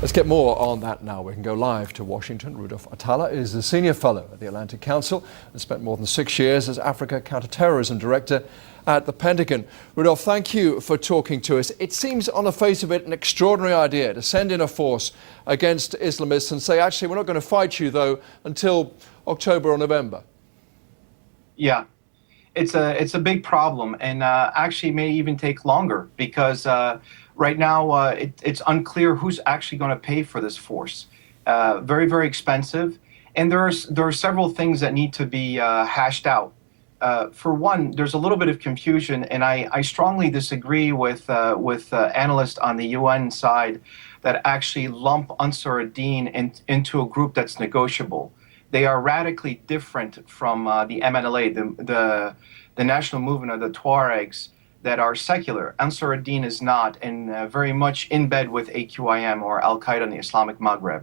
Let's get more on that now. We can go live to Washington. Rudolph Atallah is a senior fellow at the Atlantic Council and spent more than 6 years as Africa Counterterrorism Director at the Pentagon. Rudolph, thank you for talking to us. It seems on the face of it an extraordinary idea to send in a force against Islamists and say, actually, we're not going to fight you, though, until October or November. Yeah, it's a big problem, and actually may even take longer because right now it's unclear who's actually going to pay for this force. Very, very expensive, and there are several things that need to be hashed out. For one, there's a little bit of confusion, and I strongly disagree with analysts on the UN side that actually lump Ansar ad-Din into a group that's negotiable. They are radically different from the MNLA, the national movement of the Tuaregs that are secular. Ansar ad-Din is not, and very much in bed with AQIM or Al-Qaeda in the Islamic Maghreb.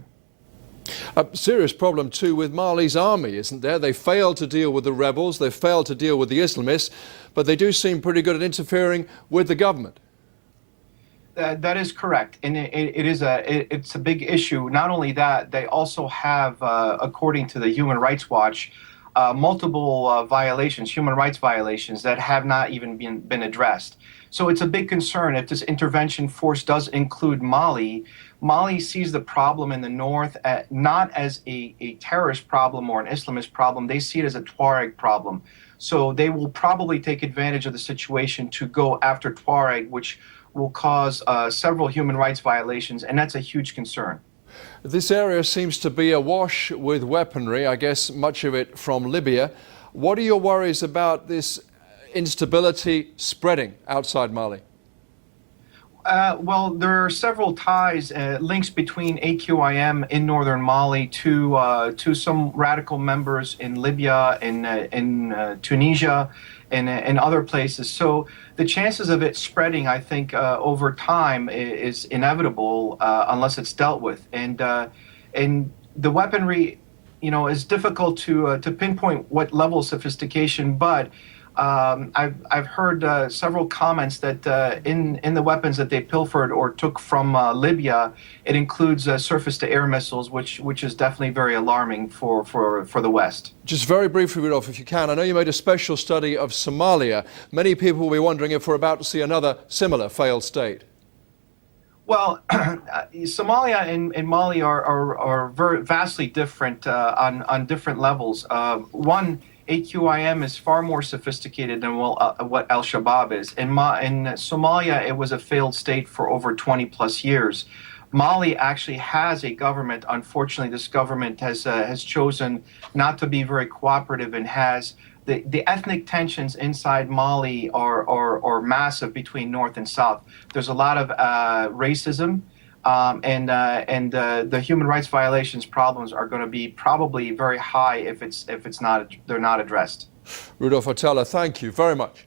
A serious problem too with Mali's army, isn't there? They failed to deal with the rebels, they failed to deal with the Islamists, but they do seem pretty good at interfering with the government. That is correct, and it's a big issue. Not only that, they also have, according to the Human Rights Watch, multiple violations, human rights violations that have not even been addressed. So it's a big concern if this intervention force does include Mali. Mali sees the problem in the north not as a terrorist problem or an Islamist problem. They see it as a Tuareg problem. So they will probably take advantage of the situation to go after Tuareg, which will cause several human rights violations, and that's a huge concern. This area seems to be awash with weaponry, I guess much of it from Libya. What are your worries about this instability spreading outside Mali? Well, there are several ties, links between AQIM in northern Mali to some radical members in Libya, in Tunisia, and other places. So the chances of it spreading, I think, over time is inevitable unless it's dealt with. And the weaponry, is difficult to pinpoint what level of sophistication, but I've heard several comments that in the weapons that they pilfered or took from Libya, it includes surface-to-air missiles, which is definitely very alarming for the West. Just very briefly, Rudolph, if you can, I know you made a special study of Somalia. Many people will be wondering if we're about to see another similar failed state. Well, Somalia and Mali are very vastly different on different levels. One, AQIM is far more sophisticated than what Al-Shabaab is. In Somalia, it was a failed state for over 20 plus years. Mali actually has a government. Unfortunately, this government has chosen not to be very cooperative and has the ethnic tensions inside Mali are massive between North and South. There's a lot of racism. And the human rights violations problems are going to be probably very high if they're not addressed. Rudolph Atallah, thank you very much.